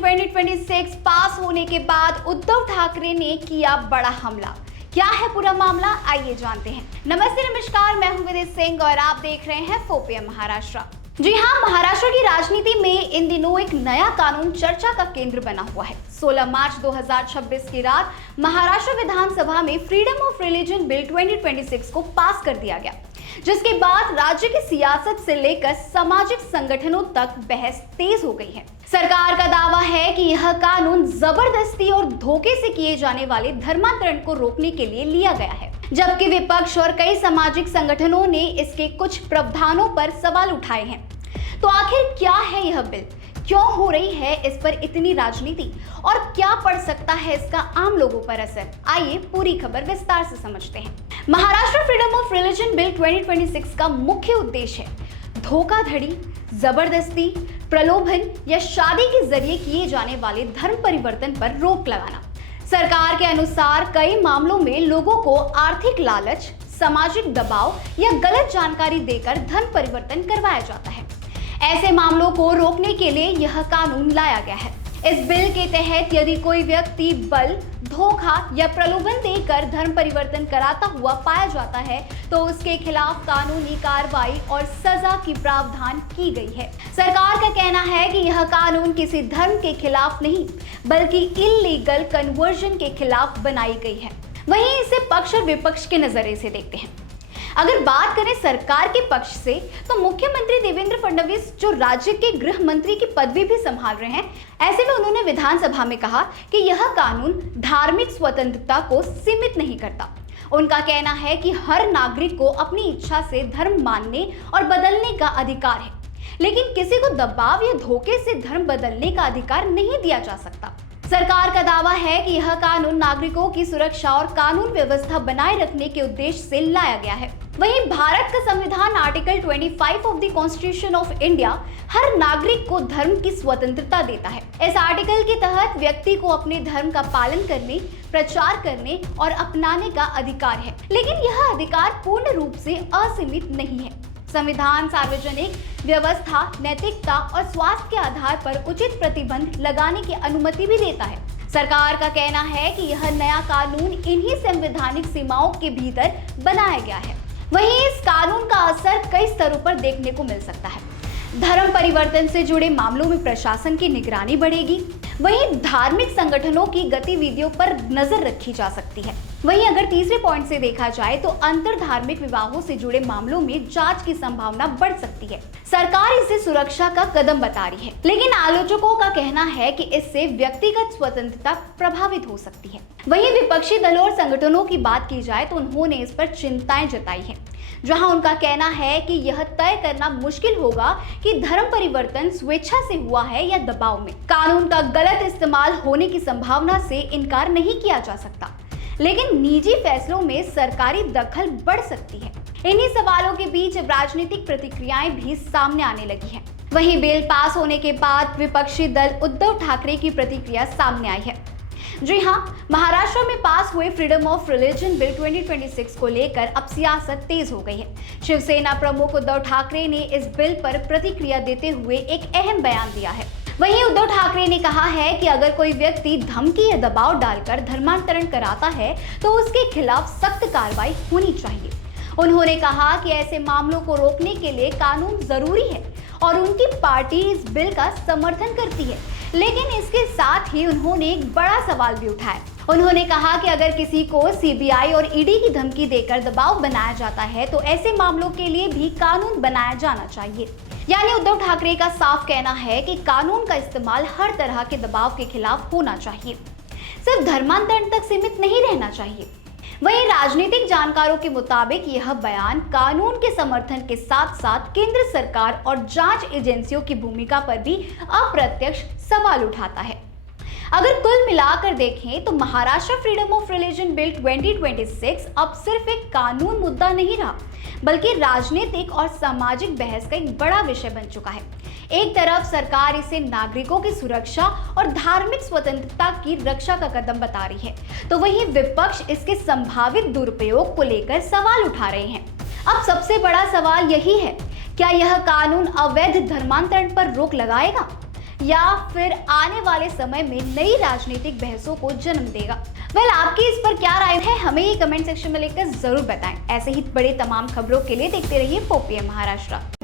2026 पास होने के बाद उद्धव ठाकरे ने किया बड़ा हमला। क्या है पूरा मामला, आइए जानते हैं। नमस्ते नमस्कार, मैं हूं विदित सिंह और आप देख रहे हैं 4PM महाराष्ट्र। जी हां, महाराष्ट्र की राजनीति में इन दिनों एक नया कानून चर्चा का केंद्र बना हुआ है। 16 मार्च 2026 की रात महाराष्ट्र विधानसभा में फ्रीडम ऑफ रिलीजन बिल 2026 को पास कर दिया गया, जिसके बाद राज्य की सियासत से लेकर सामाजिक संगठनों तक बहस तेज हो गई है। सरकार का दावा है कि यह कानून जबरदस्ती और धोखे से किए जाने वाले धर्मांतरण को रोकने के लिए लिया गया है, जबकि विपक्ष और कई सामाजिक संगठनों ने इसके कुछ प्रावधानों पर सवाल उठाए हैं। तो आखिर क्या है यह बिल, क्यों हो रही है इस पर इतनी राजनीति और क्या पड़ सकता है इसका आम लोगों पर असर, आइए पूरी खबर विस्तार से समझते हैं। Maharashtra freedom of religion bill 2026 का मुख्य उद्देश्य है धोखाधड़ी, जबरदस्ती, प्रलोभन या शादी के जरिए किए जाने वाले धर्म परिवर्तन पर रोक लगाना। सरकार के अनुसार कई मामलों में लोगों को आर्थिक लालच, सामाजिक दबाव या गलत जानकारी देकर धर्म परिवर्तन करवाया जाता है। ऐसे मामलों को रोकने के लिए यह कानून लाया गया है। इस बिल के तहत यदि कोई व्यक्ति बल, धोखा या प्रलोभन देकर धर्म परिवर्तन कराता हुआ पाया जाता है तो उसके खिलाफ कानूनी कार्रवाई और सजा की प्रावधान की गई है। सरकार का कहना है कि यह कानून किसी धर्म के खिलाफ नहीं बल्कि इल्लीगल कन्वर्जन के खिलाफ बनाई गई है। वहीं इसे पक्ष और विपक्ष के नजरिए से देखते हैं। अगर बात करें सरकार के पक्ष से तो मुख्यमंत्री देवेंद्र फडणवीस, जो राज्य के गृह मंत्री की पदवी भी संभाल रहे हैं, ऐसे में उन्होंने विधानसभा में कहा कि यह कानून धार्मिक स्वतंत्रता को सीमित नहीं करता। उनका कहना है कि हर नागरिक को अपनी इच्छा से धर्म मानने और बदलने का अधिकार है, लेकिन किसी को दबाव या धोखे से धर्म बदलने का अधिकार नहीं दिया जा सकता। सरकार का दावा है कि यह कानून नागरिकों की सुरक्षा और कानून व्यवस्था बनाए रखने के उद्देश्य से लाया गया है। वहीं भारत का संविधान article 25 of the constitution of India हर नागरिक को धर्म की स्वतंत्रता देता है। इस आर्टिकल के तहत व्यक्ति को अपने धर्म का पालन करने, प्रचार करने और अपनाने का अधिकार है, लेकिन यह अधिकार पूर्ण रूप से असीमित नहीं है। संविधान सार्वजनिक व्यवस्था, नैतिकता और स्वास्थ्य के आधार पर उचित प्रतिबंध लगाने की अनुमति भी देता है। सरकार का कहना है कि यह नया कानून इन्हीं संवैधानिक सीमाओं के भीतर बनाया गया है। वहीं इस कानून का असर कई स्तरों पर देखने को मिल सकता है। धर्म परिवर्तन से जुड़े मामलों में प्रशासन की निगरानी बढ़ेगी। वहीं धार्मिक संगठनों की गतिविधियों पर नजर रखी जा सकती है। वहीं अगर तीसरे पॉइंट से देखा जाए तो अंतर धार्मिक विवाहों से जुड़े मामलों में जांच की संभावना बढ़ सकती है। सरकार इसे सुरक्षा का कदम बता रही है, लेकिन आलोचकों का कहना है कि इससे व्यक्तिगत स्वतंत्रता प्रभावित हो सकती है। वहीं विपक्षी दलों और संगठनों की बात की जाए तो उन्होंने इस पर चिंताएं जताई है, जहां उनका कहना है कि यह तय करना मुश्किल होगा कि धर्म परिवर्तन स्वेच्छा से हुआ है या दबाव में। कानून का गलत इस्तेमाल होने की संभावना से इनकार नहीं किया जा सकता, लेकिन निजी फैसलों में सरकारी दखल बढ़ सकती है। इन्हीं सवालों के बीच अब राजनीतिक प्रतिक्रियाएं भी सामने आने लगी हैं। वहीं बिल पास होने के बाद विपक्षी दल उद्धव ठाकरे की प्रतिक्रिया सामने आई है। जी हां, महाराष्ट्र में पास हुए फ्रीडम ऑफ रिलीजन बिल 2026 को लेकर अब सियासत तेज हो गई है। शिवसेना प्रमुख उद्धव ठाकरे ने इस बिल पर प्रतिक्रिया देते हुए एक अहम बयान दिया है। वहीं उद्धव ठाकरे ने कहा है कि अगर कोई व्यक्ति धमकी या दबाव डालकर धर्मांतरण कराता है तो उसके खिलाफ सख्त कार्रवाई होनी चाहिए। उन्होंने कहा कि ऐसे मामलों को रोकने के लिए कानून जरूरी है और उनकी पार्टी इस बिल का समर्थन करती है, लेकिन इसके साथ ही उन्होंने एक बड़ा सवाल भी उठाया। उन्होंने कहा कि अगर किसी को सीबीआई और ईडी की धमकी देकर दबाव बनाया जाता है तो ऐसे मामलों के लिए भी कानून बनाया जाना चाहिए। यानी उद्धव ठाकरे का साफ कहना है कि कानून का इस्तेमाल हर तरह के दबाव के खिलाफ होना चाहिए, सिर्फ धर्मांतरण तक सीमित नहीं रहना चाहिए। वहीं राजनीतिक जानकारों के मुताबिक यह बयान कानून के समर्थन के साथ साथ केंद्र सरकार और जांच एजेंसियों की भूमिका पर भी अप्रत्यक्ष सवाल उठाता है। अगर कुल मिलाकर देखें तो Maharashtra freedom of religion bill 2026 अब सिर्फ एक कानून मुद्दा नहीं रहा, बल्कि राजनीतिक और सामाजिक बहस का एक बड़ा विषय बन चुका है। एक तरफ सरकार इसे नागरिकों की सुरक्षा और धार्मिक स्वतंत्रता की रक्षा का कदम बता रही है, तो वहीं विपक्ष इसके संभावित दुरुपयोग को लेकर सवाल उठा रहे हैं। अब सबसे बड़ा सवाल यही है, क्या यह कानून अवैध धर्मांतरण पर रोक लगाएगा? या फिर आने वाले समय में नई राजनीतिक बहसों को जन्म देगा? आपकी इस पर क्या राय है, हमें ये कमेंट सेक्शन में लिखकर जरूर बताएं। ऐसे ही बड़े तमाम खबरों के लिए देखते रहिए 4PM महाराष्ट्र।